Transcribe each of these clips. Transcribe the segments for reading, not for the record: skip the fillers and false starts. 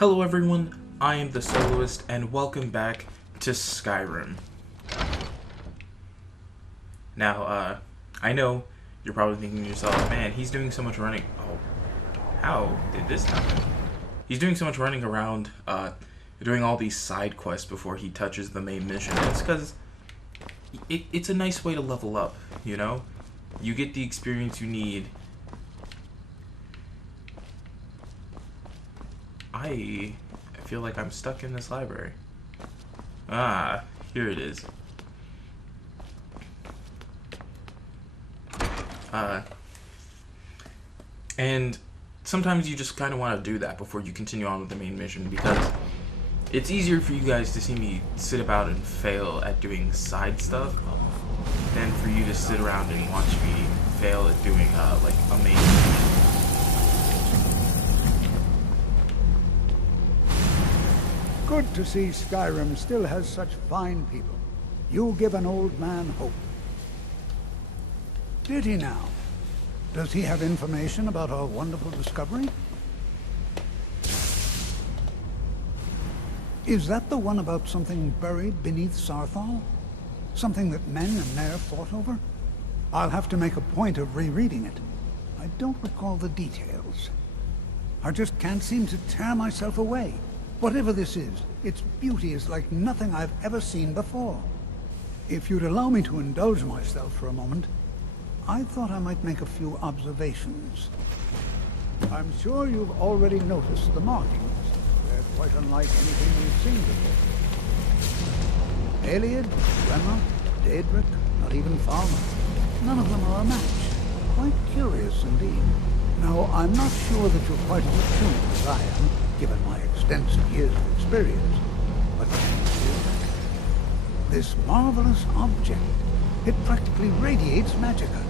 Hello everyone, I am the Soloist, and welcome back to Skyrim. Now, I know you're probably thinking to yourself, man, he's doing so much running. Oh, how did this happen? He's doing so much running around, doing all these side quests before he touches the main mission. And it's because it's a nice way to level up, you know? You get the experience you need. I feel like I'm stuck in this library. Ah, here it is. And sometimes you just kind of want to do that before you continue on with the main mission, because it's easier for you guys to see me sit about and fail at doing side stuff than for you to sit around and watch me fail at doing like a main mission. Good to see Skyrim still has such fine people. You give an old man hope. Did he now? Does he have information about our wonderful discovery? Is that the one about something buried beneath Sarthal? Something that men and Mare fought over? I'll have to make a point of rereading it. I don't recall the details. I just can't seem to tear myself away. Whatever this is, its beauty is like nothing I've ever seen before. If you'd allow me to indulge myself for a moment, I thought I might make a few observations. I'm sure you've already noticed the markings. They're quite unlike anything we've seen before. Aliad, Rema, Daedric, not even Falmer. None of them are a match. Quite curious indeed. Now, I'm not sure that you're quite as attuned as I am, given my extensive years of experience, but this marvelous object, it practically radiates magicka,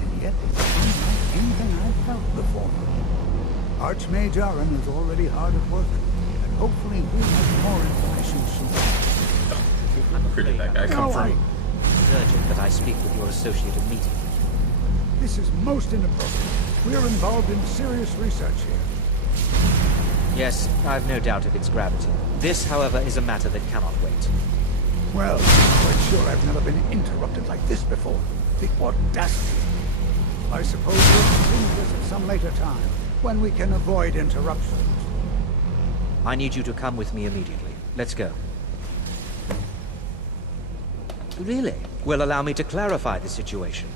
and yet it's unlike anything I've felt before. Archmage Aaron is already hard at work, and hopefully we'll have more information soon. Where did that guy come from? It's urgent that I speak with your associate immediately. This is most inappropriate. We're involved in serious research here. Yes, I've no doubt of its gravity. This, however, is a matter that cannot wait. Well, I'm quite sure I've never been interrupted like this before. The audacity. I suppose we'll continue this at some later time, when we can avoid interruptions. I need you to come with me immediately. Let's go. Really? Well, allow me to clarify the situation.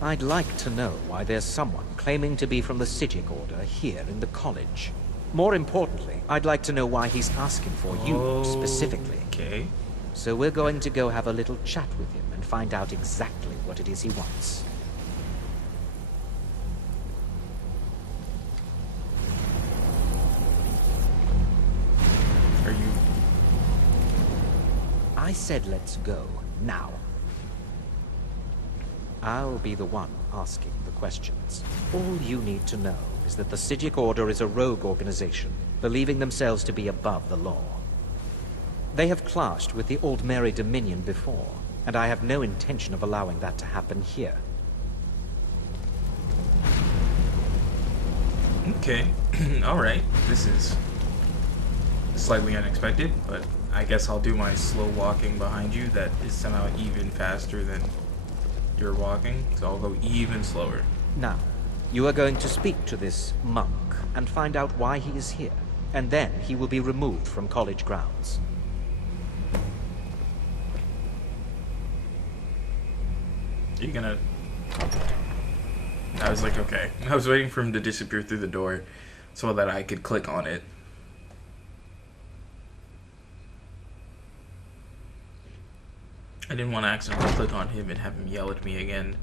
I'd like to know why there's someone claiming to be from the Psijic Order here in the college. More importantly, I'd like to know why he's asking for you specifically. Okay. So we're going to go have a little chat with him and find out exactly what it is he wants. Are you... I said let's go, now. I'll be the one asking the questions. All you need to know is that the Psijic Order is a rogue organization, believing themselves to be above the law. They have clashed with the Old Mary Dominion before, and I have no intention of allowing that to happen here. Okay. Alright. This is slightly unexpected, but I guess I'll do my slow walking behind you that is somehow even faster than you're walking, so I'll go even slower. Now, you are going to speak to this monk and find out why he is here, and then he will be removed from college grounds. Are you gonna... I was like, okay. I was waiting for him to disappear through the door so that I could click on it. I didn't want to accidentally click on him and have him yell at me again,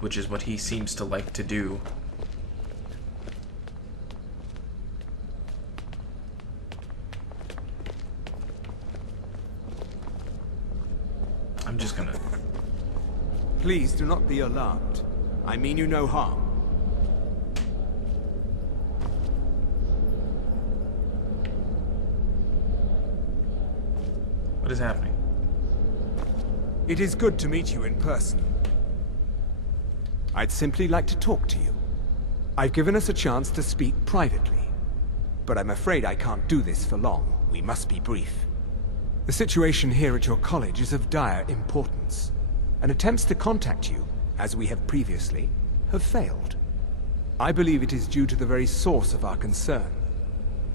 which is what he seems to like to do. I'm just gonna... Please do not be alarmed. I mean you no harm. What is happening? It is good to meet you in person. I'd simply like to talk to you. I've given us a chance to speak privately. but I'm afraid I can't do this for long. We must be brief. The situation here at your college is of dire importance, and attempts to contact you, as we have previously, have failed. I believe it is due to the very source of our concern.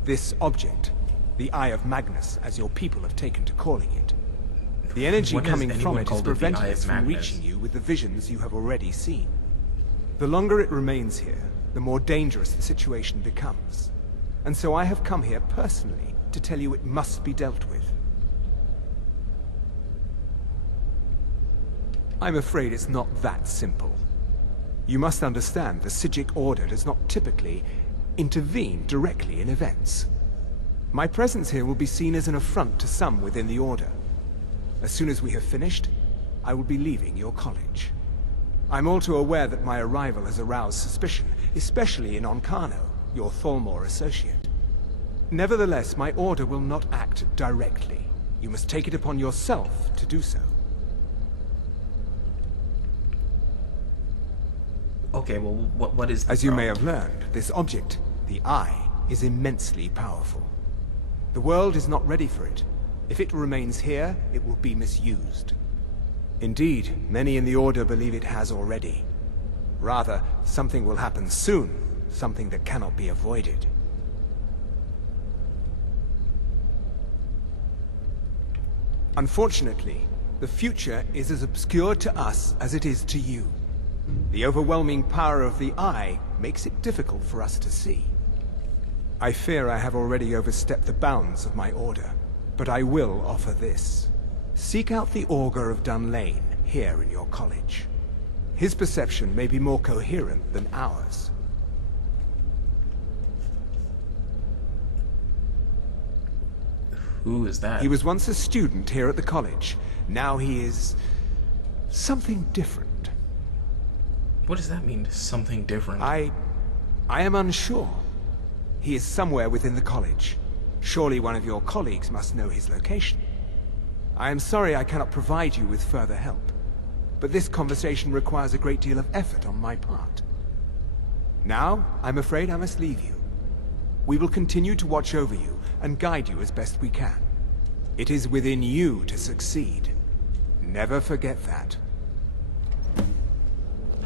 This object, the Eye of Magnus, as your people have taken to calling it. The energy When has coming from anyone it is called it the preventing Eye of us from Magnus? reaching you with the visions you have already seen. The longer it remains here, the more dangerous the situation becomes. And so I have come here personally to tell you it must be dealt with. I'm afraid it's not that simple. You must understand the Psijic Order does not typically intervene directly in events. My presence here will be seen as an affront to some within the Order. As soon as we have finished, I will be leaving your college. I'm all too aware that my arrival has aroused suspicion, especially in Onkano, your Thalmor associate. Nevertheless, my Order will not act directly. You must take it upon yourself to do so. Okay, well, what is the As you may problem? have learned, this object, the Eye, is immensely powerful. The world is not ready for it. If it remains here, it will be misused. Indeed, many in the Order believe it has already. Rather, something will happen soon, something that cannot be avoided. Unfortunately, the future is as obscure to us as it is to you. The overwhelming power of the Eye makes it difficult for us to see. I fear I have already overstepped the bounds of my Order, but I will offer this. Seek out the Augur of Dunlane here in your college. His perception may be more coherent than ours. Who is that? He was once a student here at the college. Now he is something different. What does that mean? Something different. I am unsure. He is somewhere within the college. Surely one of your colleagues must know his location. I am sorry I cannot provide you with further help, but this conversation requires a great deal of effort on my part. Now, I'm afraid I must leave you. We will continue to watch over you and guide you as best we can. It is within you to succeed. Never forget that.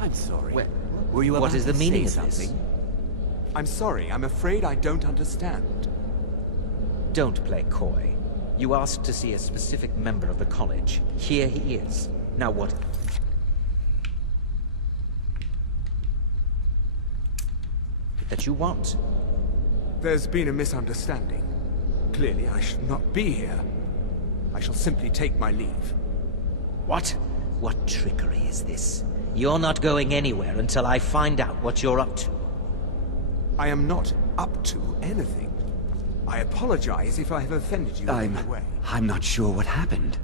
I'm sorry. Well, Were you what about is the to meaning say of this? something? I'm sorry, I'm afraid I don't understand. Don't play coy. You asked to see a specific member of the college. Here he is. Now what? That you want? There's been a misunderstanding. Clearly, I should not be here. I shall simply take my leave. What? What trickery is this? You're not going anywhere until I find out what you're up to. I am not up to anything. I apologize if I have offended you in any way. I'm not sure what happened.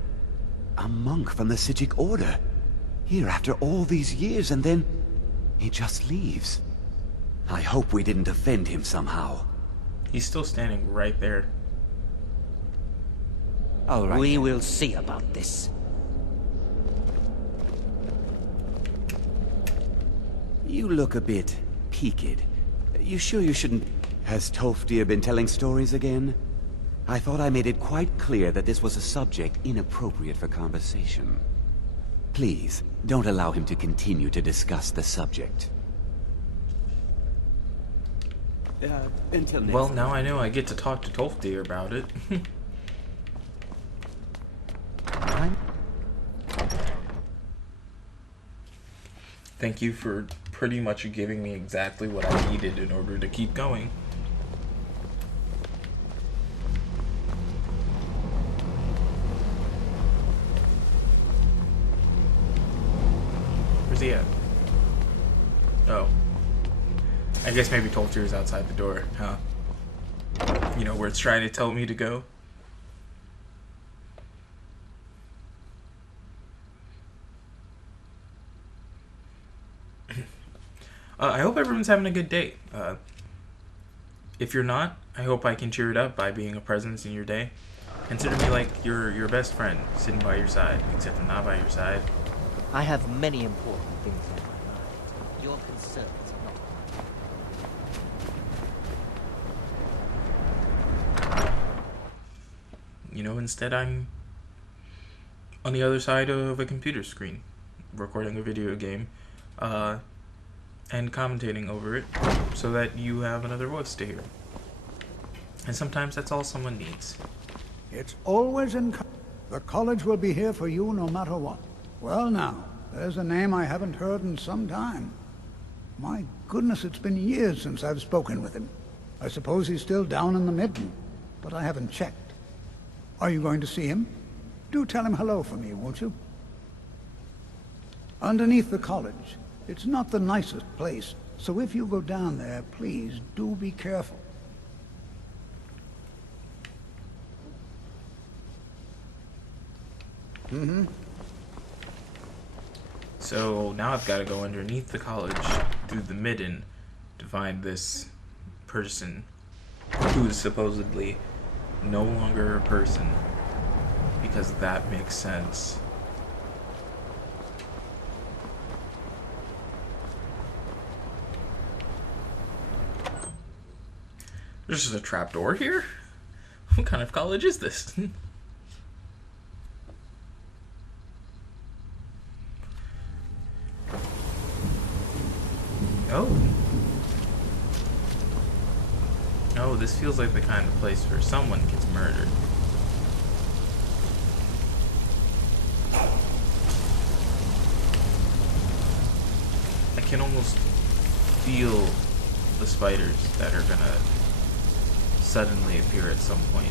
A monk from the Psijic Order. Here after all these years, and then he just leaves. I hope we didn't offend him somehow. He's still standing right there. All right. We will see about this. You look a bit peaked. You sure you shouldn't... Has Tolfdir been telling stories again? I thought I made it quite clear that this was a subject inappropriate for conversation. Please, don't allow him to continue to discuss the subject. Until next Well, time. now I know I get to talk to Tolfdir about it. Thank you for pretty much giving me exactly what I needed in order to keep going. Where's he at? Oh. I guess maybe Tolfdir is outside the door, huh? You know, where it's trying to tell me to go. I hope everyone's having a good day. If you're not, I hope I can cheer it up by being a presence in your day. Consider me like your best friend, sitting by your side, except I'm not by your side. I have many important things on my mind. Your concerns are not mine. You know, instead I'm on the other side of a computer screen, recording a video game, and commentating over it, so that you have another voice to hear. And sometimes that's all someone needs. It's always the college will be here for you no matter what. Well now, there's a name I haven't heard in some time. My goodness, it's been years since I've spoken with him. I suppose he's still down in the Midden, but I haven't checked. Are you going to see him? Do tell him hello for me, won't you? Underneath the college. It's not the nicest place, so if you go down there, please do be careful. So now I've got to go underneath the college through the Midden to find this person who is supposedly no longer a person, because that makes sense. There's just a trapdoor here? What kind of college is this? Oh. Oh, this feels like the kind of place where someone gets murdered. I can almost feel the spiders that are gonna suddenly appear at some point.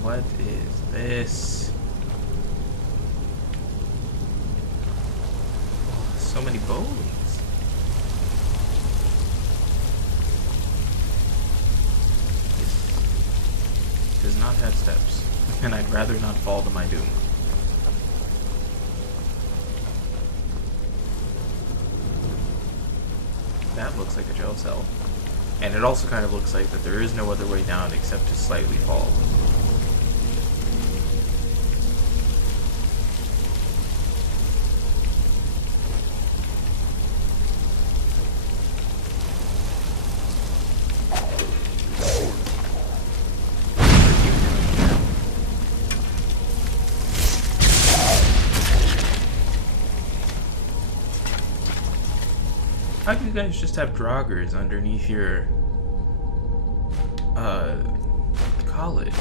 What is this? Oh, so many bones. This does not have steps, and I'd rather not fall to my doom. That looks like a jail cell. And it also kind of looks like that there is no other way down except to slightly fall. How do you guys just have draugrs underneath your college?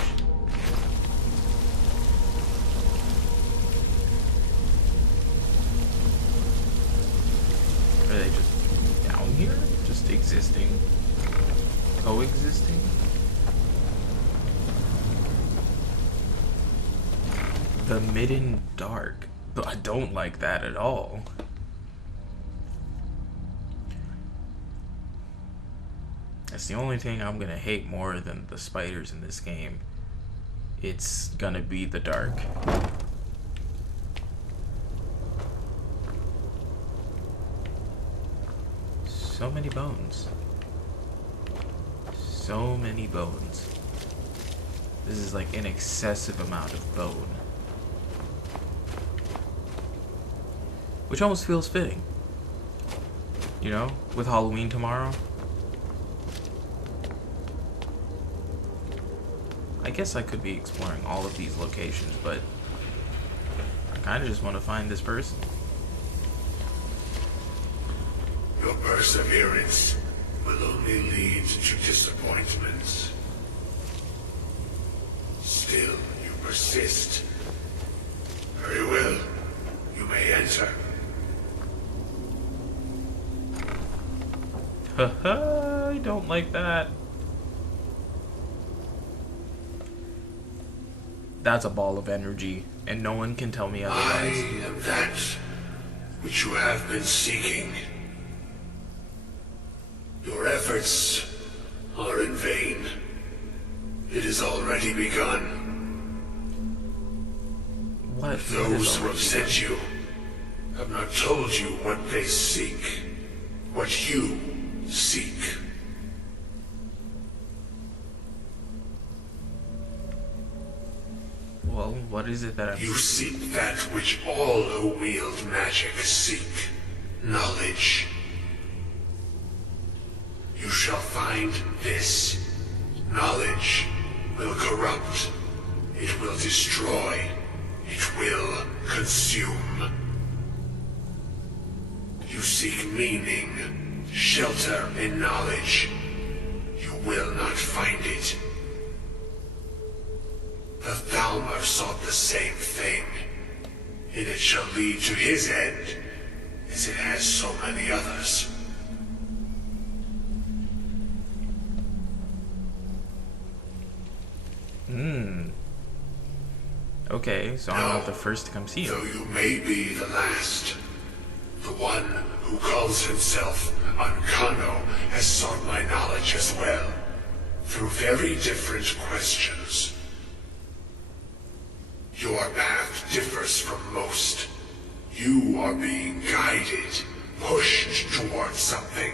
Are they just down here? Just existing? Coexisting? The Midden Dark. But I don't like that at all. That's the only thing I'm gonna hate more than the spiders in this game. It's gonna be the dark. So many bones. So many bones. This is like an excessive amount of bone. Which almost feels fitting. You know, with Halloween tomorrow. I guess I could be exploring all of these locations, but I kind of just want to find this person. Your perseverance will only lead to disappointments. Still, you persist. Very well. You may enter. Haha, I don't like that. That's a ball of energy, and no one can tell me I otherwise. am that which you have been seeking. Your efforts are in vain. It has already begun. What? Those who have sent you have not told you what they seek, what you seek. Well, what is it that I'm... You seek that which all who wield magic seek. Knowledge. You you shall find this. Knowledge will corrupt. It will destroy. It will consume. You seek meaning, shelter in knowledge. You will not find it. The Thalmor sought the same thing, and it shall lead to his end, as it has so many others. Okay, so I'm not the first to come see Though him. you may be the last, the one who calls himself Ancano has sought my knowledge as well, through very different questions. Your path differs from most. You are being guided, pushed towards something.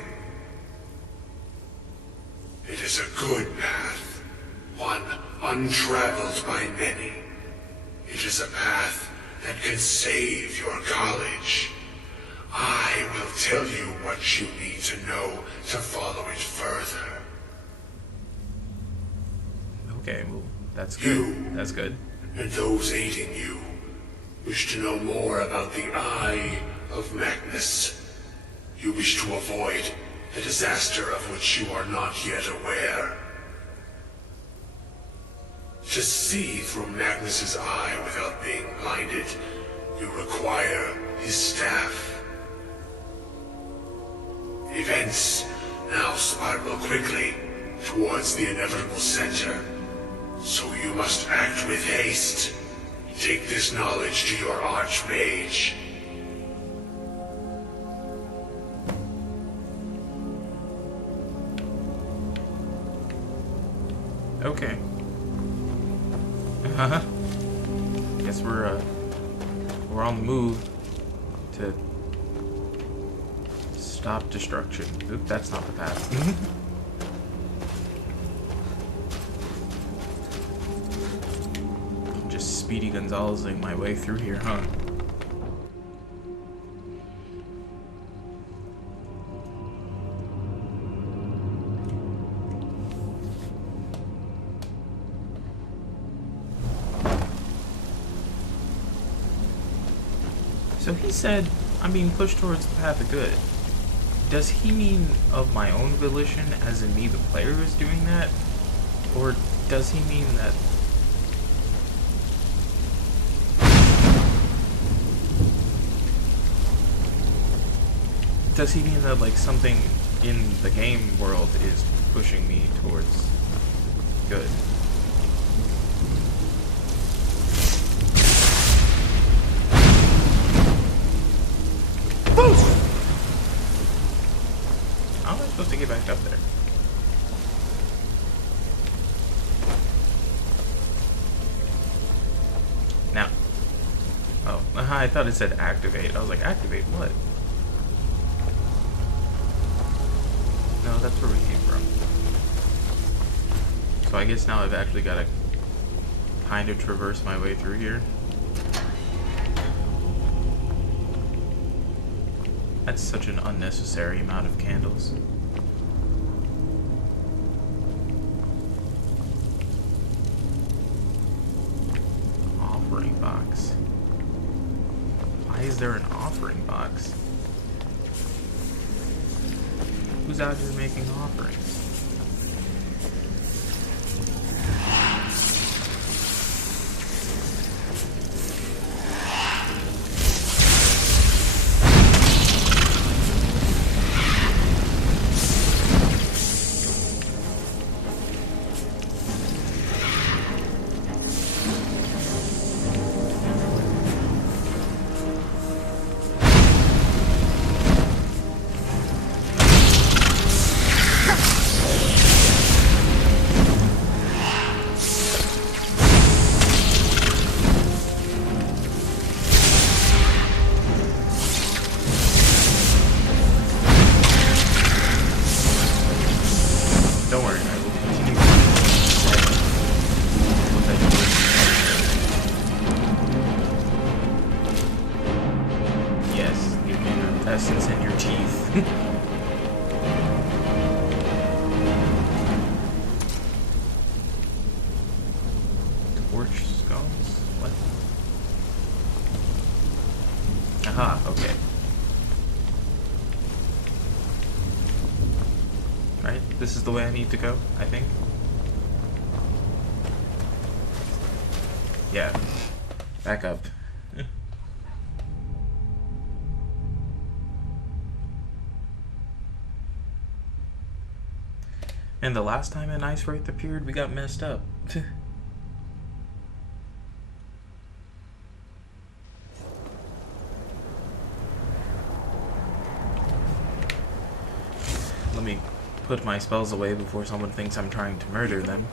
It is a good path, one untraveled by many. It is a path that can save your college. I will tell you what you need to know to follow it further. Okay, well, that's good. That's good. And those aiding you wish to know more about the Eye of Magnus. You wish to avoid the disaster of which you are not yet aware. To see through Magnus's eye without being blinded, you require his staff. Events now spiral quickly towards the inevitable center, so you must act with haste. Take this knowledge to your archmage. Okay. Guess we're on the move to stop destruction. Oop, that's not the path. I'm just Speedy Gonzalezing my way through here, huh? So he said, I'm being pushed towards the path of good. Does he mean of my own volition, as in me, the player, is doing that? Or does he mean that... Does he mean that, like, something in the game world is pushing me towards good? How am I supposed to get back up there? Now. Oh, I thought it said activate. I was like, activate what? No, that's where we came from. So I guess now I've actually got to kind of traverse my way through here. That's such an unnecessary amount of candles. Offering box. Why is there an offering box? Who's out here making offerings? Don't worry, I will continue what I do. Yes, give me your essence and your teeth. What? Aha, okay. Right? This is the way I need to go, I think. Yeah. Back up. And the last time an ice wraith appeared, we got messed up. Let me put my spells away before someone thinks I'm trying to murder them.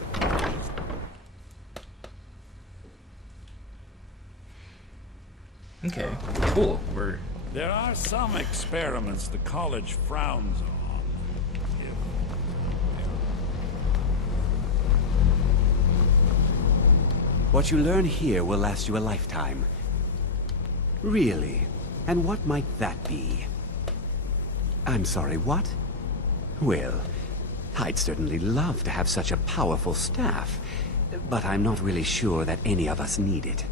Okay, cool. There are some experiments the college frowns on. What you learn here will last you a lifetime. Really? And what might that be? I'm sorry, what? Well, I'd certainly love to have such a powerful staff, but I'm not really sure that any of us need it.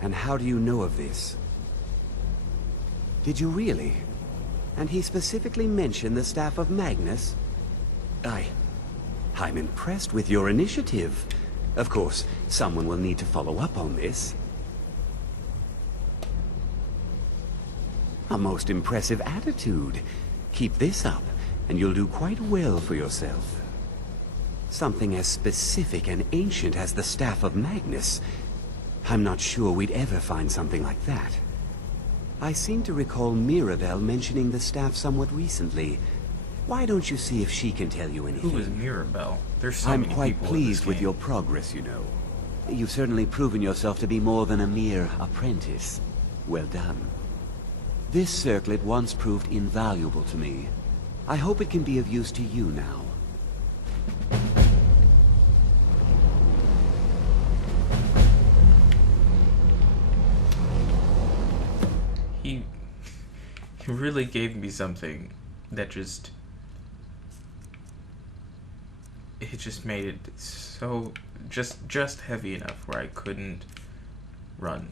And how do you know of this? Did you really? And he specifically mentioned the staff of Magnus? I'm impressed with your initiative. Of course, someone will need to follow up on this. A most impressive attitude. Keep this up, and you'll do quite well for yourself. Something as specific and ancient as the staff of Magnus. I'm not sure we'd ever find something like that. I seem to recall Mirabelle mentioning the staff somewhat recently. Why don't you see if she can tell you anything? Who is Mirabelle? There's so I'm many quite people pleased in with this your game. progress, you know. You've certainly proven yourself to be more than a mere apprentice. Well done. This circlet once proved invaluable to me. I hope it can be of use to you now. He really gave me something that just... It just made it so... just heavy enough where I couldn't run.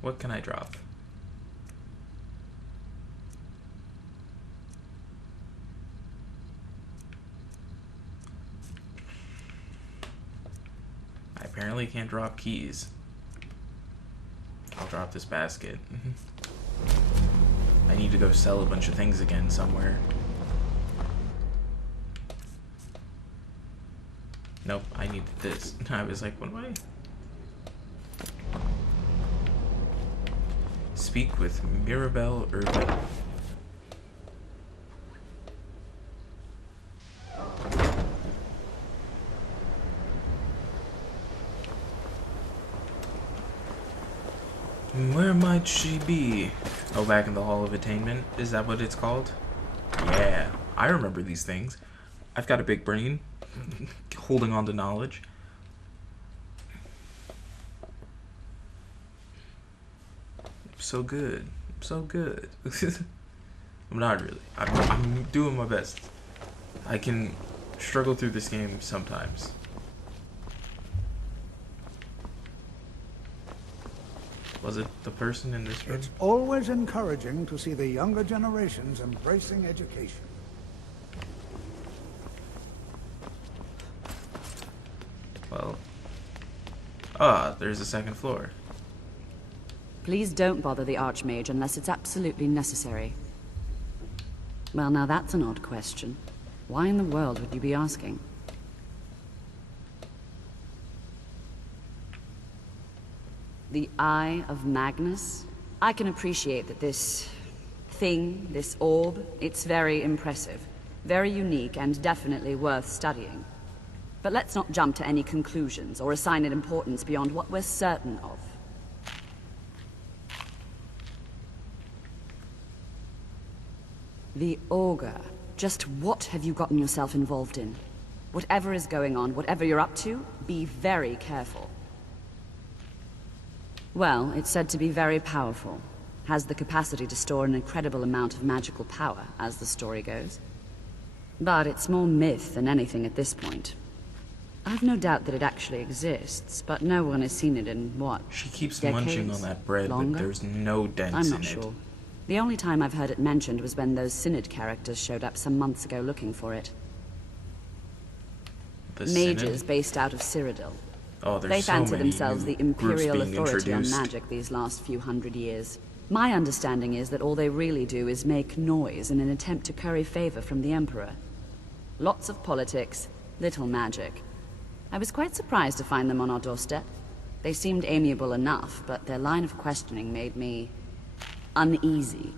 What can I drop? I apparently can't drop keys. I'll drop this basket. I need to go sell a bunch of things again somewhere. Nope, I needed this. I was like, what am I? Speak with Mirabelle Urban. Where might she be? Oh, back in the Hall of Attainment? Is that what it's called? Yeah, I remember these things. I've got a big brain. Holding on to knowledge. So good. So good. I'm not really. I'm doing my best. I can struggle through this game sometimes. Was it the person in this room? It's always encouraging to see the younger generations embracing education. Well... there's a second floor. Please don't bother the Archmage unless it's absolutely necessary. Well, now that's an odd question. Why in the world would you be asking? The Eye of Magnus? I can appreciate that this thing, this orb, it's very impressive. Very unique and definitely worth studying. But let's not jump to any conclusions or assign it importance beyond what we're certain of. The Augur. Just what have you gotten yourself involved in? Whatever is going on, whatever you're up to, be very careful. Well, it's said to be very powerful. Has the capacity to store an incredible amount of magical power, as the story goes. But it's more myth than anything at this point. I've no doubt that it actually exists, but no one has seen it in, what, She keeps decades? munching on that bread, Longer? but there's no dents I'm in not it. sure. The only time I've heard it mentioned was when those Synod characters showed up some months ago looking for it. The Mages Synod? based out of Cyrodiil. Oh, there's They so fancy many themselves new the imperial groups being authority on introduced. magic these last few hundred years. My understanding is that all they really do is make noise in an attempt to curry favor from the Emperor. Lots of politics, little magic. I was quite surprised to find them on our doorstep. They seemed amiable enough, but their line of questioning made me uneasy.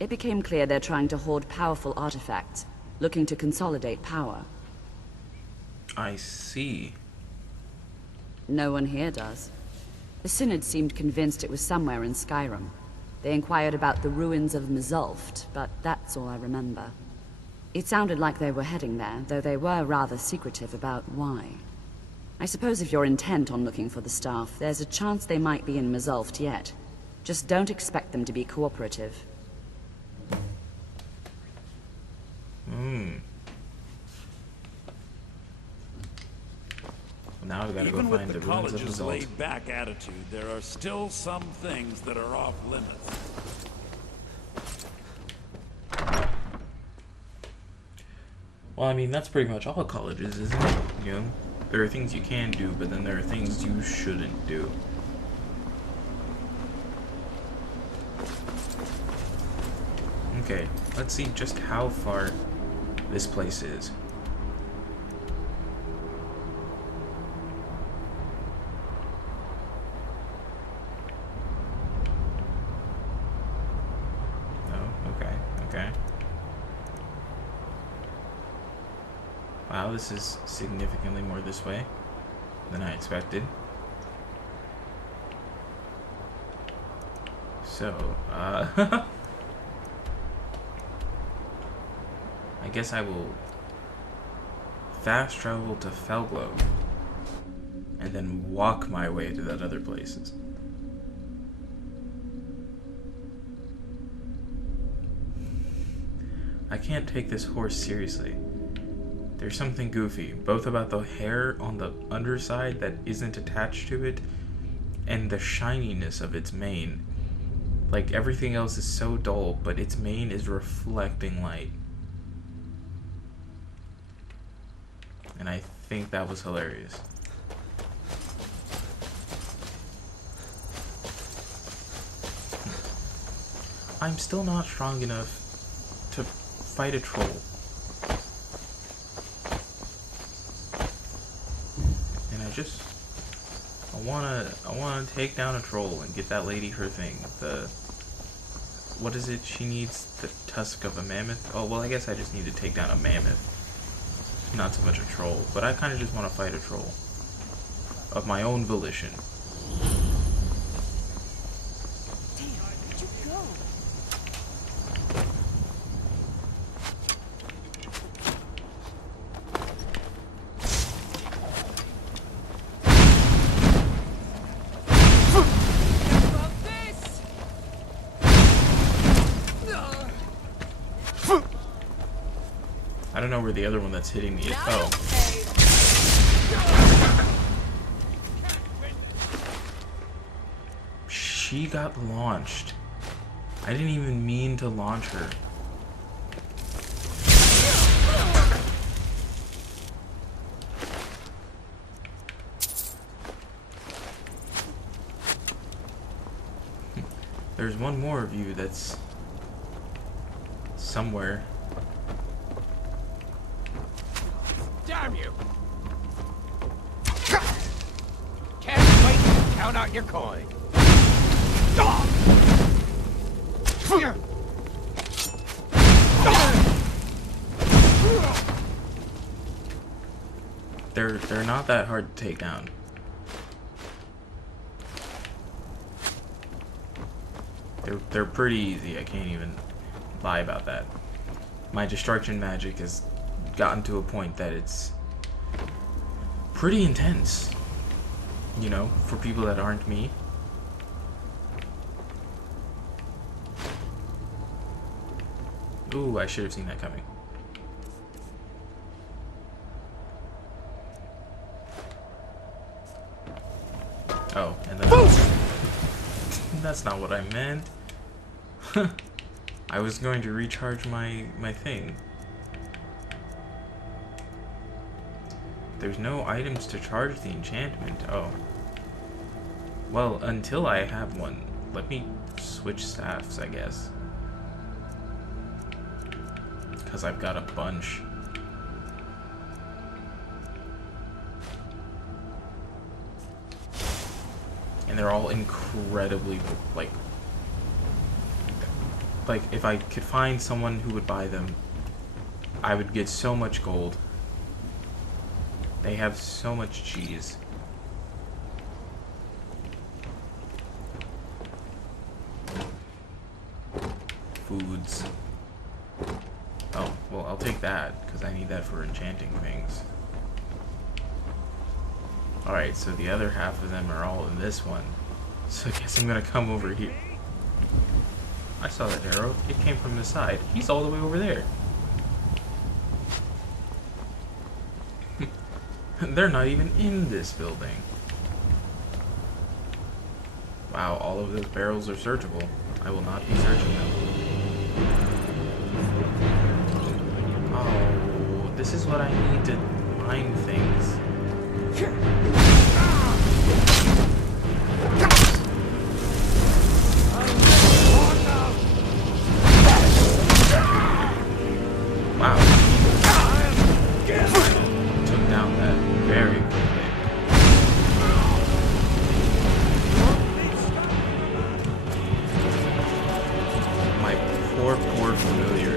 It became clear they're trying to hoard powerful artifacts, looking to consolidate power. I see. No one here does. The Synod seemed convinced it was somewhere in Skyrim. They inquired about the ruins of Mzulft, but that's all I remember. It sounded like they were heading there, though they were rather secretive about why. I suppose if you're intent on looking for the staff, there's a chance they might be in Mzulft yet. Just don't expect them to be cooperative. Now we gotta Even go with find the the ruins of college's Mzulft. laid-back attitude, there are still some things that are off limits. Well, I mean, that's pretty much all colleges, isn't it? You know, there are things you can do, but then there are things you shouldn't do. Okay, let's see just how far this place is. Oh, okay, okay. Wow, this is significantly more this way than I expected. So, I guess I will fast travel to Felglow and then walk my way to that other places. I can't take this horse seriously. There's something goofy, both about the hair on the underside that isn't attached to it, and the shininess of its mane. Like, everything else is so dull, but its mane is reflecting light. And I think that was hilarious. I'm still not strong enough to fight a troll. And I wanna take down a troll and get that lady her thing. What is it? She needs the tusk of a mammoth? Oh, well, I guess I just need to take down a mammoth. Not so much a troll, but I kind of just want to fight a troll. Of my own volition. Damn, where'd you go? Above this! I don't know where the other one that's hitting me is. Now Oh. you'll pay. She got launched. I didn't even mean to launch her. There's one more of you that's somewhere. Damn you! Can't wait to count out your coin. They're not that hard to take down. They're pretty easy. I can't even lie about that. My destruction magic has gotten to a point that it's pretty intense. You know, for people that aren't me. Ooh, I should have seen that coming. Oh, and then that's not what I meant. I was going to recharge my thing. There's no items to charge the enchantment. Oh. Well, until I have one, let me switch staffs, I guess. Because I've got a bunch. And they're all incredibly, like if I could find someone who would buy them, I would get so much gold. They have so much cheese. Foods. Oh, well, I'll take that, because I need that for enchanting things. Alright, so the other half of them are all in this one. So I guess I'm gonna come over here. I saw that arrow. It came from the side. He's all the way over there. They're not even in this building. Wow, all of those barrels are searchable. I will not be searching them. Oh, this is what I need to mine things. Wow. Took down that very quickly. My poor familiar.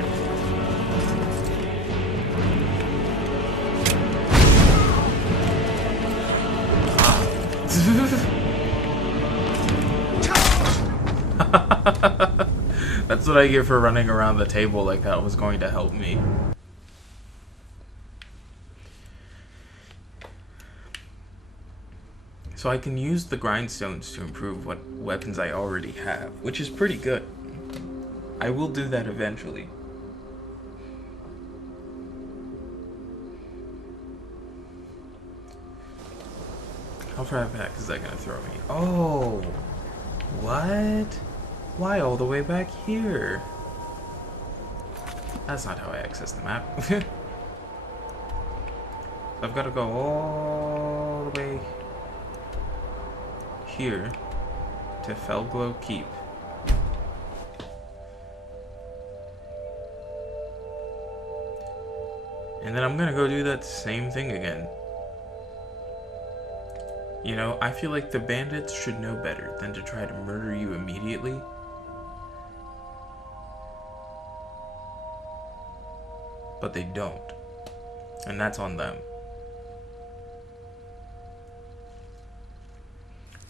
That's what I get for running around the table like that was going to help me. So I can use the grindstones to improve what weapons I already have, which is pretty good. I will do that eventually. How far back is that going to throw me? Oh, what? Why all the way back here? That's not how I access the map. I've got to go all the way here to Felglow Keep. And then I'm gonna go do that same thing again. You know, I feel like the bandits should know better than to try to murder you immediately. But they don't. And that's on them.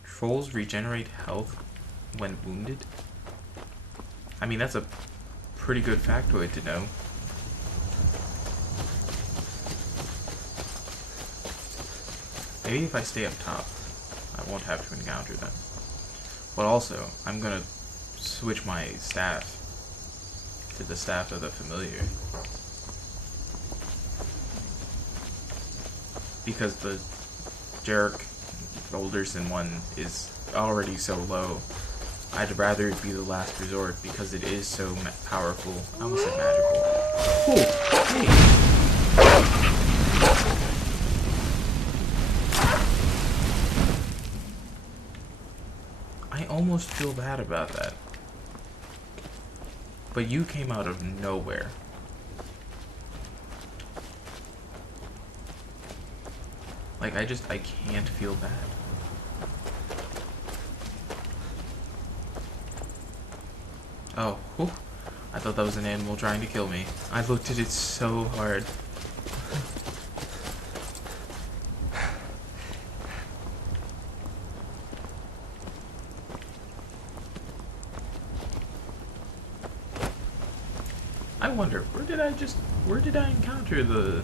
Trolls regenerate health when wounded? I mean, that's a pretty good factoid to know. Maybe if I stay up top, I won't have to encounter them. But also, I'm gonna switch my staff to the staff of the familiar. Because the Jarek Golderson one is already so low. I'd rather it be the last resort because it is so powerful. I almost said magical. Ooh, hey. I almost feel bad about that. But you came out of nowhere. Like, I can't feel bad. Oh, whew. I thought that was an animal trying to kill me. I looked at it so hard. I wonder, where did I encounter the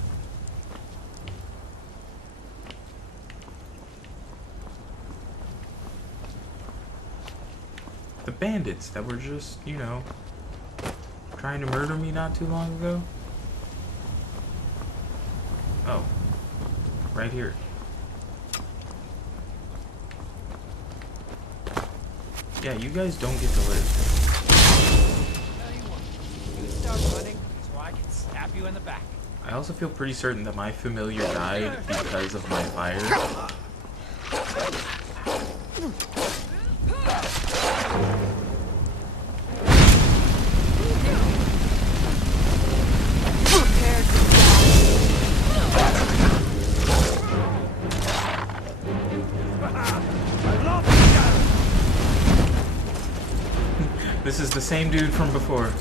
bandits that were just, you know, trying to murder me not too long ago? Oh. Right here. Yeah, you guys don't get to live. Tell you what, you start running so I can stab you in the back. I also feel pretty certain that my familiar died because of my fire. This is the same dude from before.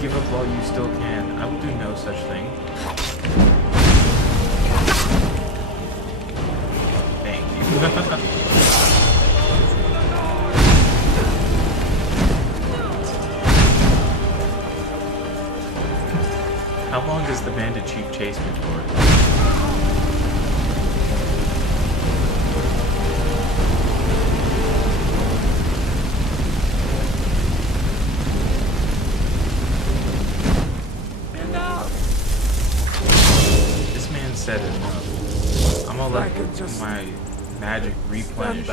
Give up while you still can. I will do no such thing. Thank you. How long does the bandit chief chase me for? This man said enough. I'm gonna let my magic replenish.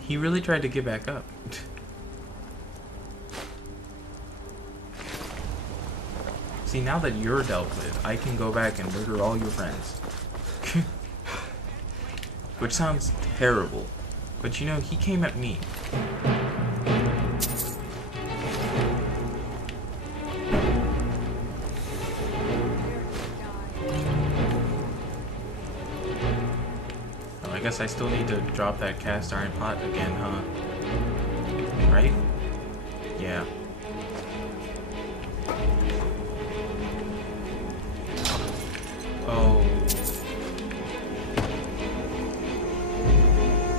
He really tried to get back up. See, now that you're dealt with, I can go back and murder all your friends. Which sounds terrible. But you know, he came at me. I guess I still need to drop that cast iron pot again, huh? Right? Yeah. Oh.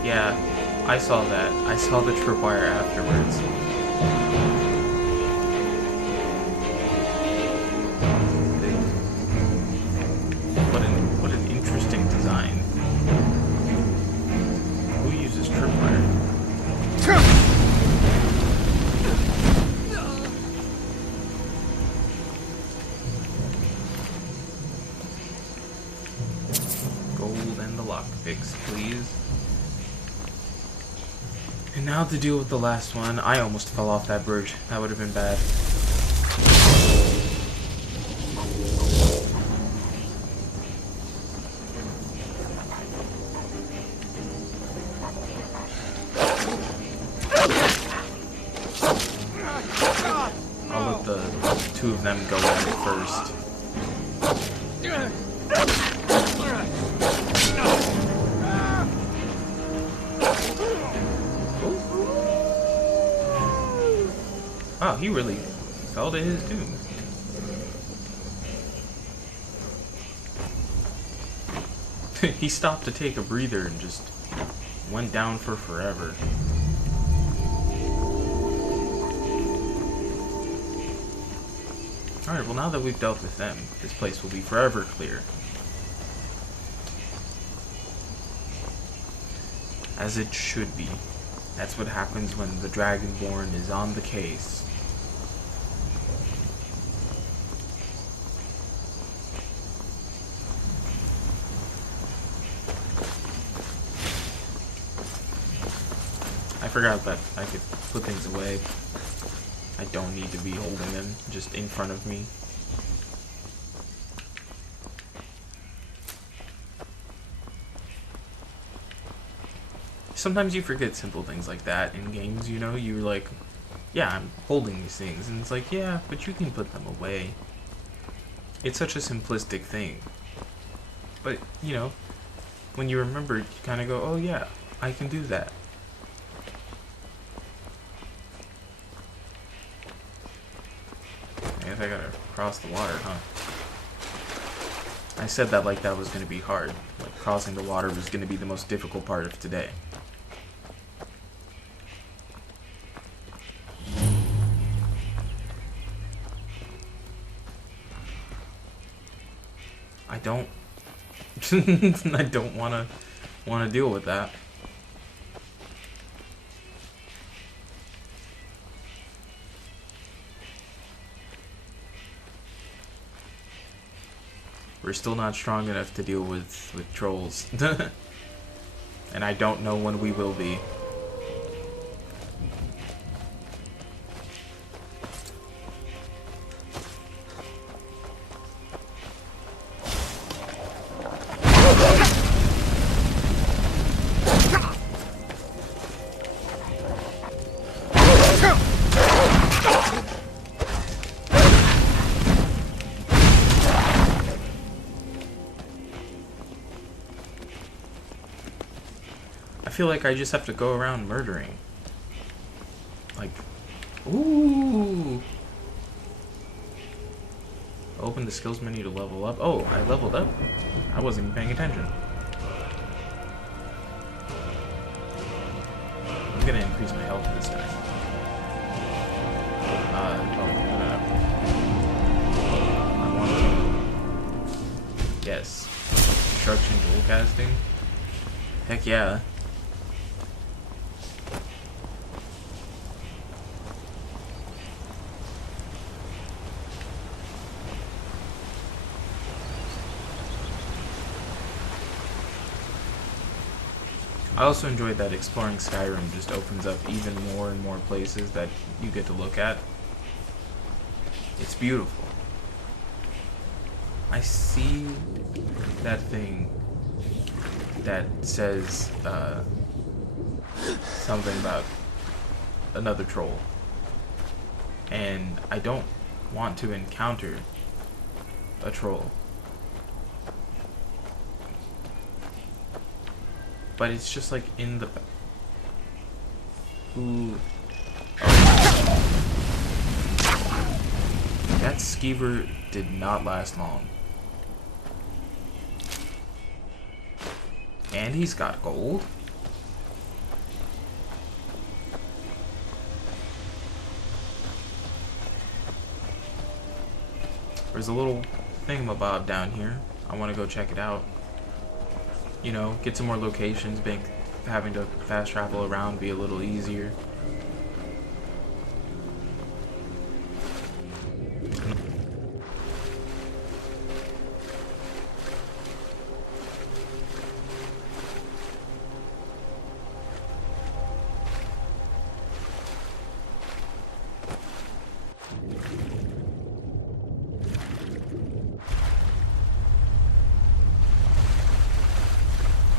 Yeah, I saw that. I saw the tripwire afterwards. What an interesting design. Gold and the lockpicks, please. And now to deal with the last one. I almost fell off that bridge. That would have been bad. I'll let the two of them go at it first. Oh, he really fell to his doom. He stopped to take a breather and just went down for forever. Alright, well now that we've dealt with them, this place will be forever clear. As it should be. That's what happens when the Dragonborn is on the case. I forgot that I could put things away. I don't need to be holding them just in front of me. Sometimes you forget simple things like that in games, you know? You're like, yeah, I'm holding these things. And it's like, yeah, but you can put them away. It's such a simplistic thing. But, you know, when you remember it, you kind of go, oh yeah, I can do that. I guess I gotta cross the water, huh? I said that like that was going to be hard. Like crossing the water was going to be the most difficult part of today. I don't I don't want to deal with that. We're still not strong enough to deal with trolls. And I don't know when we will be. I feel like I just have to go around murdering. Like, ooh. Open the skills menu to level up. Oh, I leveled up. I wasn't even paying attention. I'm gonna increase my health this time. I want to. Yes. Construction dual casting. Heck yeah. I also enjoyed that exploring Skyrim just opens up even more and more places that you get to look at. It's beautiful. I see that thing that says something about another troll. And I don't want to encounter a troll. But it's just like in the... Ooh. That skeever did not last long. And he's got gold? There's a little thingamabob down here. I want to go check it out. You know, get some more locations, make having to fast travel around be a little easier.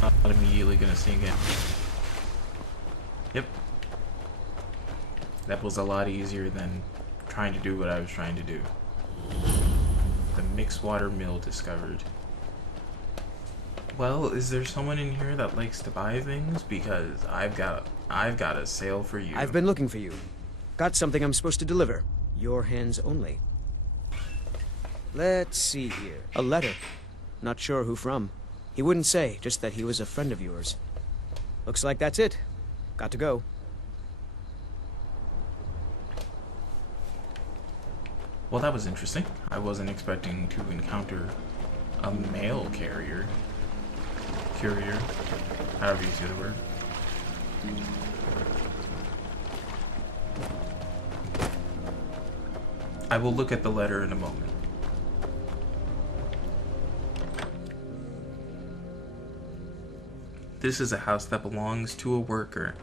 Not immediately gonna sink in. Yep. That was a lot easier than trying to do what I was trying to do. The mixed water mill discovered. Well, is there someone in here that likes to buy things? Because I've got a sale for you. I've been looking for you. Got something I'm supposed to deliver. Your hands only. Let's see here. A letter. Not sure who from. He wouldn't say, just that he was a friend of yours. Looks like that's it. Got to go. Well, that was interesting. I wasn't expecting to encounter a mail carrier. Courier. However you say the word. I will look at the letter in a moment. This is a house that belongs to a worker.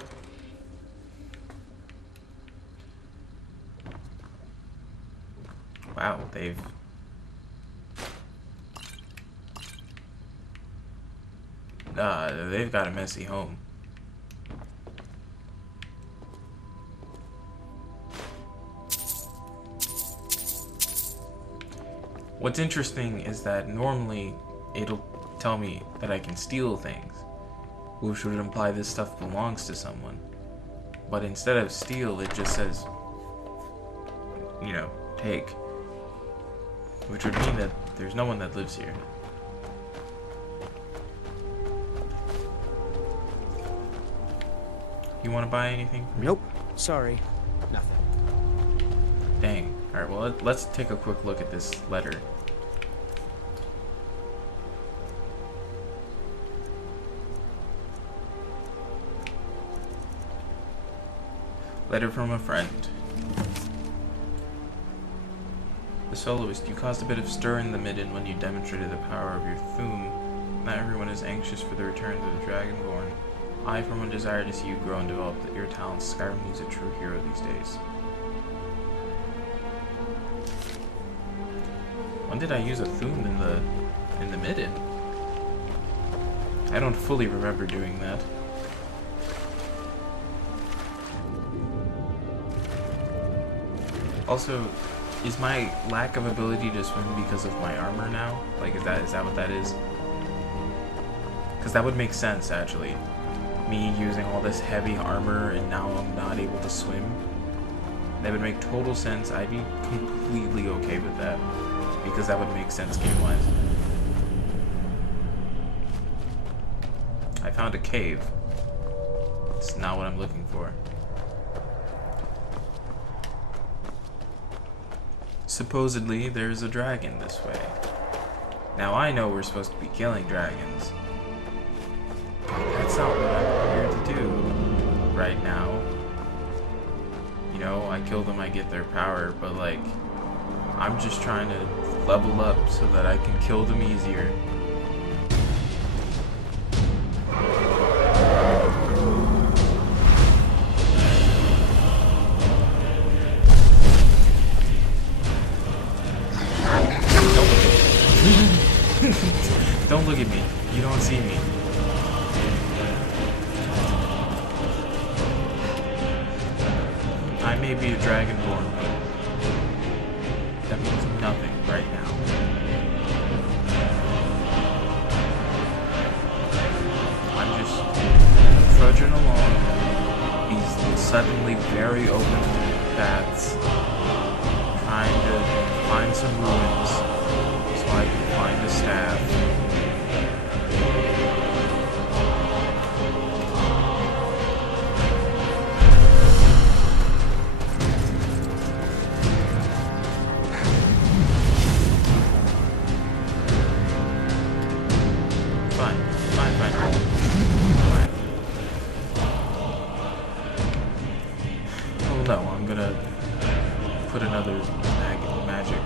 Wow, they've got a messy home. What's interesting is that normally it'll tell me that I can steal things, which would imply this stuff belongs to someone. But instead of steal, it just says, you know, take. Which would mean that there's no one that lives here. You want to buy anything from me? Nope. Sorry. Nothing. Dang. Alright, well, let's take a quick look at this letter. Letter from a friend. The soloist, you caused a bit of stir in the midden when you demonstrated the power of your Thum. Not everyone is anxious for the return of the Dragonborn. I, for one, desire to see you grow and develop your talents. Skyrim needs a true hero these days. When did I use a Thum in the midden? I don't fully remember doing that. Also, is my lack of ability to swim because of my armor now? Like, is that what that is? Because that would make sense, actually. Me using all this heavy armor and now I'm not able to swim. That would make total sense. I'd be completely okay with that. Because that would make sense game-wise. I found a cave. It's not what I'm looking for. Supposedly, there's a dragon this way. Now I know we're supposed to be killing dragons. But that's not what I'm here to do right now. You know, I kill them, I get their power, but like, I'm just trying to level up so that I can kill them easier. Don't look at me. You don't see me. I may be a dragonborn, but that means nothing right now. I'm just trudging along these suddenly very open paths, trying to find some ruins so I can find a staff. No, I'm gonna put another magic.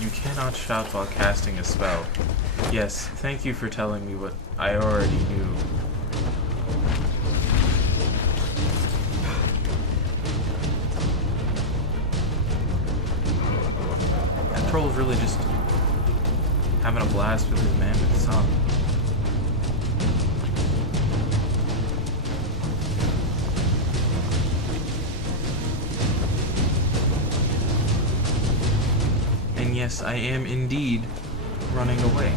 You cannot shout while casting a spell. Yes, thank you for telling me what I already knew. That troll's really just having a blast with his mammoth son. And yes, I am indeed running away.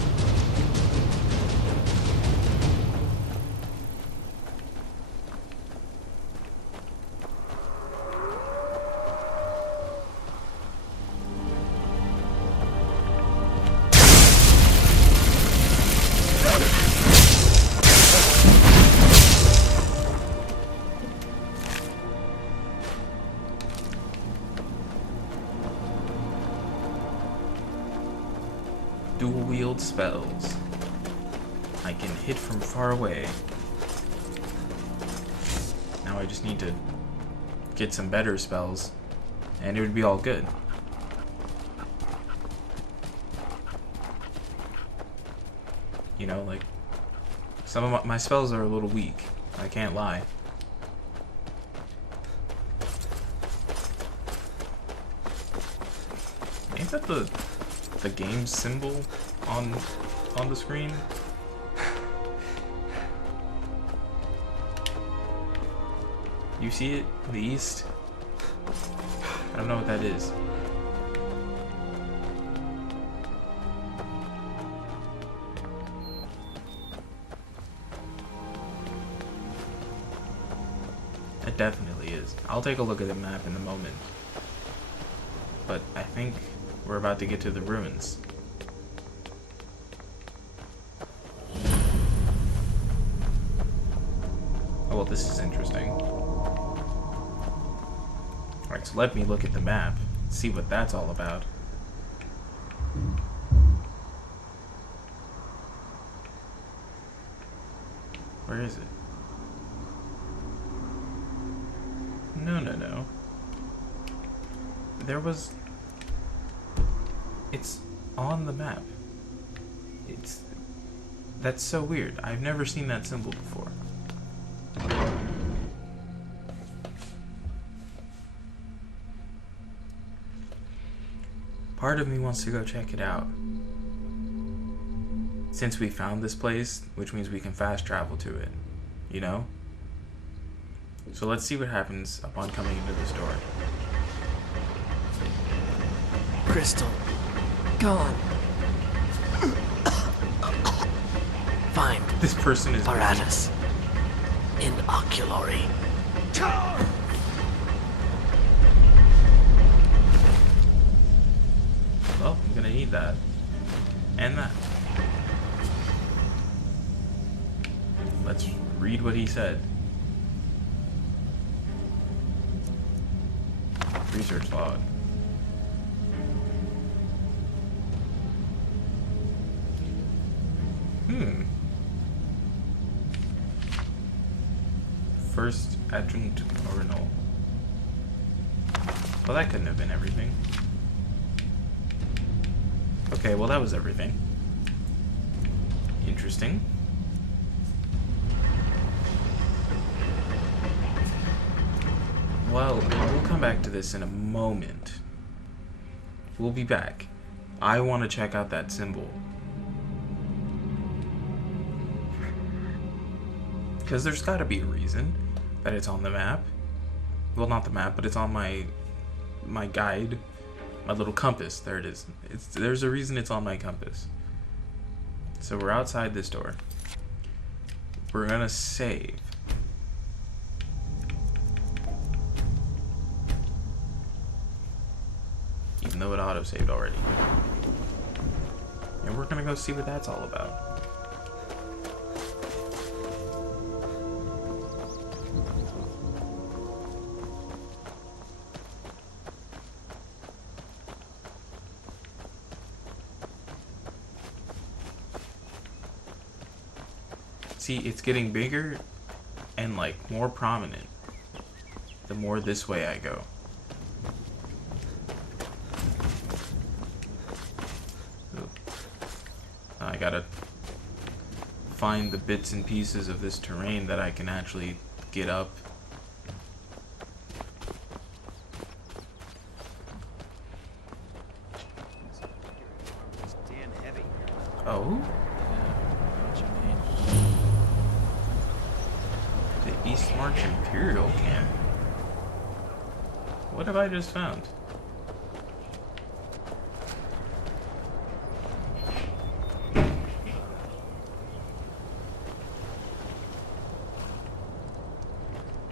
Dual wield spells. I can hit from far away. Now I just need to get some better spells, and it would be all good. You know, like, some of my spells are a little weak. I can't lie. Ain't that the game symbol on the screen? You see it in the east? I don't know what that is. It definitely is. I'll take a look at the map in a moment. But I think we're about to get to the ruins. Oh, well, this is interesting. Alright, so let me look at the map, see what that's all about. Where is it? No. There was... It's on the map. That's so weird. I've never seen that symbol before. Part of me wants to go check it out. Since we found this place, which means we can fast travel to it, you know? So let's see what happens upon coming into this door. Crystal. Gone. Find This person is Paratus. In oculary. Well, I'm gonna need that. And that. Let's read what he said. Research log. First adjunct ordinal. Well, that couldn't have been everything. Okay, well that was everything. Interesting. Well, we'll come back to this in a moment. We'll be back. I want to check out that symbol. Because there's got to be a reason that it's on the map. Well, not the map, but it's on my guide. My little compass. There it is. There's a reason it's on my compass. So we're outside this door. We're gonna save. Even though it auto-saved already. And we're gonna go see what that's all about. See, it's getting bigger and like more prominent the more this way I go. Ooh. I gotta find the bits and pieces of this terrain that I can actually get up. It's damn heavy. Oh? The East March Imperial Camp. What have I just found?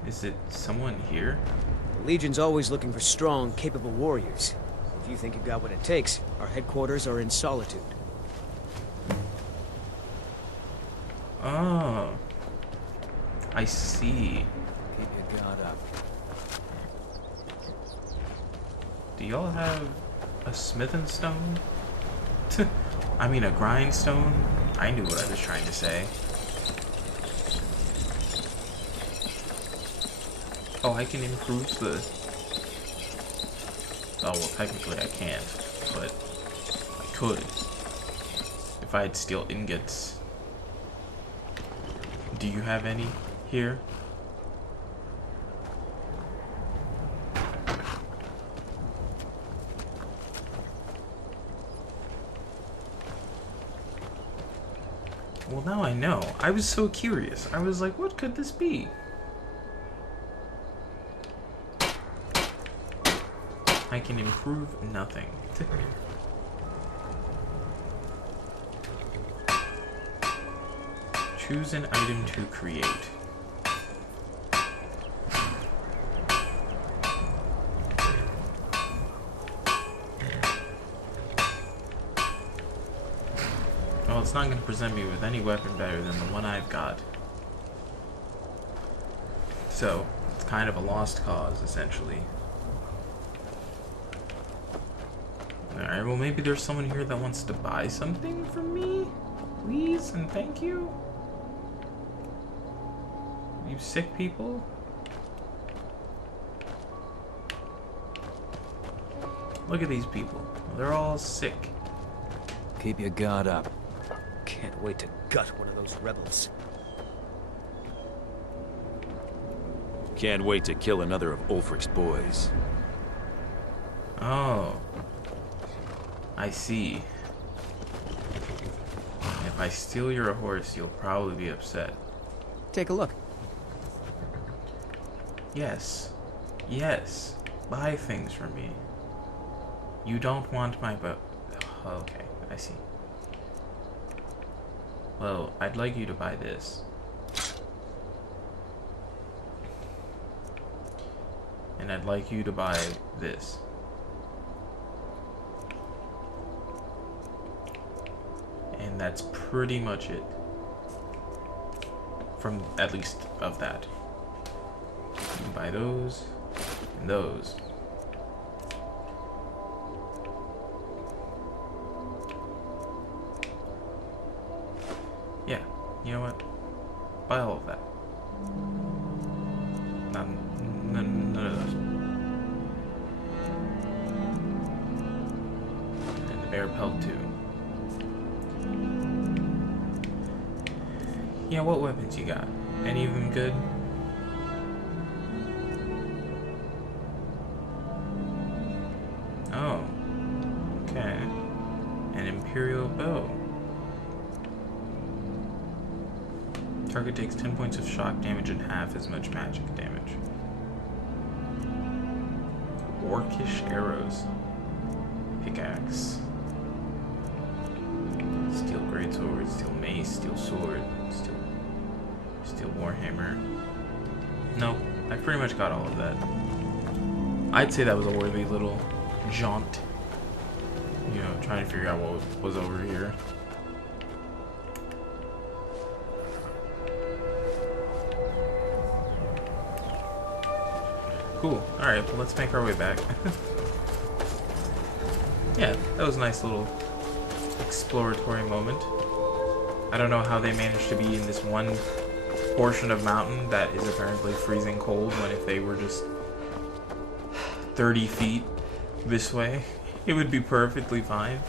Is it someone here? The Legion's always looking for strong, capable warriors. If you think you've got what it takes, our headquarters are in Solitude. Oh. I see. Keep your guard up. Do y'all have a smithing stone? I mean a grindstone? I knew what I was trying to say. Oh, I can improve the... Oh, well, technically I can't, but I could. If I had steel ingots. Do you have any here? Well, now I know. I was so curious. I was like, what could this be? I can improve nothing. Choose an item to create. Well, it's not going to present me with any weapon better than the one I've got. So, it's kind of a lost cause, essentially. Alright, well maybe there's someone here that wants to buy something from me? Please and thank you? You sick people? Look at these people. They're all sick. Keep your guard up. Can't wait to gut one of those rebels. Can't wait to kill another of Ulfric's boys. Oh. I see. If I steal your horse, you'll probably be upset. Take a look. Yes. Yes. Buy things from me. You don't want my boat. Oh, okay, I see. Well, I'd like you to buy this. And I'd like you to buy this. And that's pretty much it. From, at least, of that. You can buy those, and those. Yeah, you know what? Buy all of that. None of those. And the bear pelt too. Yeah, what weapons you got? Any of them good? Oh. Okay. An Imperial bow. Target takes 10 points of shock damage and half as much magic damage. Orcish arrows. Pickaxe. Steel greatsword, steel mace, steel sword, steel warhammer. Nope, I pretty much got all of that. I'd say that was a worthy little jaunt. You know, trying to figure out what was over here. Cool. Alright, well let's make our way back. Yeah, that was a nice little exploratory moment. I don't know how they managed to be in this one portion of mountain that is apparently freezing cold when if they were just 30 feet this way, it would be perfectly fine.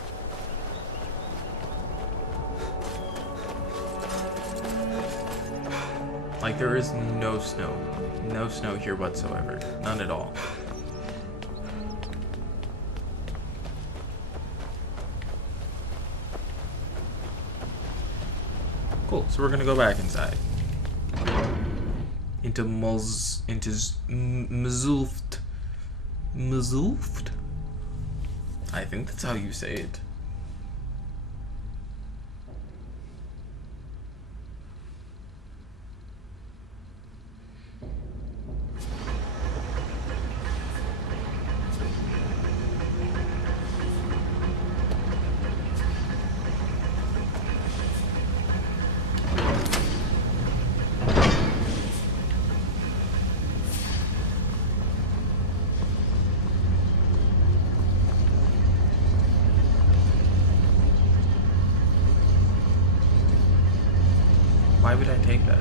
Like, there is no snow. No snow here whatsoever. None at all. Cool, so we're gonna go back inside. Into Mzulft. Mzulft? I think that's how you say it. Why would I take that?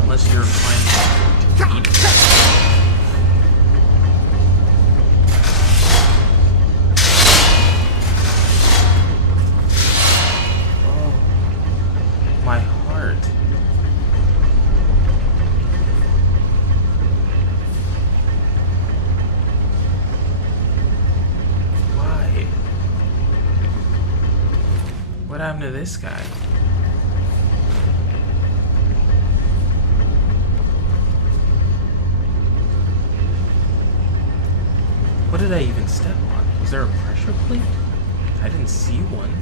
Unless you're implying My heart. Why? What happened to this guy? What did I even step on? Was there a pressure plate? I didn't see one.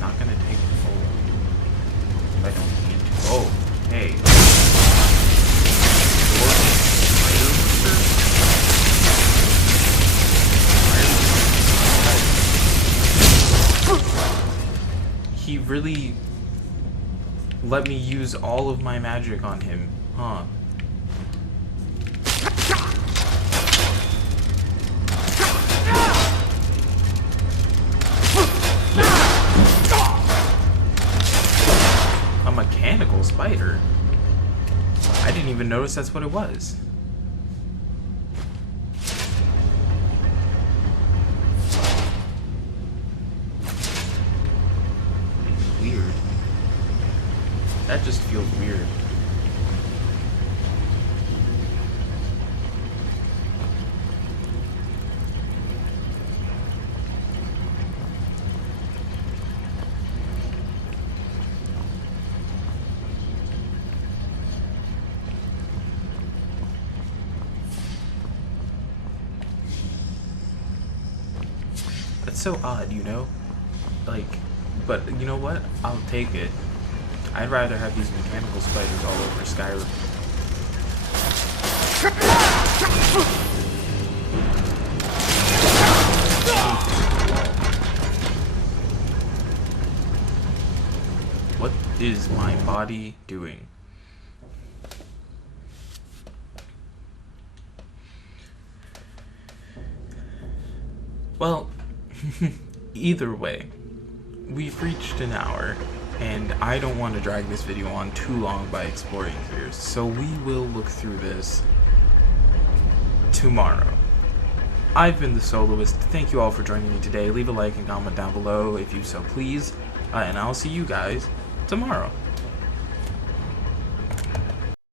Not gonna take the full if I don't need to. Oh, hey. He really let me use all of my magic on him, huh? A mechanical spider? I didn't even notice that's what it was. Weird. That just feels weird. That's so odd, you know? Like, but you know what? I'll take it. I'd rather have these mechanical spiders all over Skyrim. What is my body doing? Well, either way, we've reached an hour, and I don't want to drag this video on too long by exploring here, so we will look through this tomorrow. I've been the Soloist. Thank you all for joining me today. Leave a like and comment down below if you so please, and I'll see you guys tomorrow.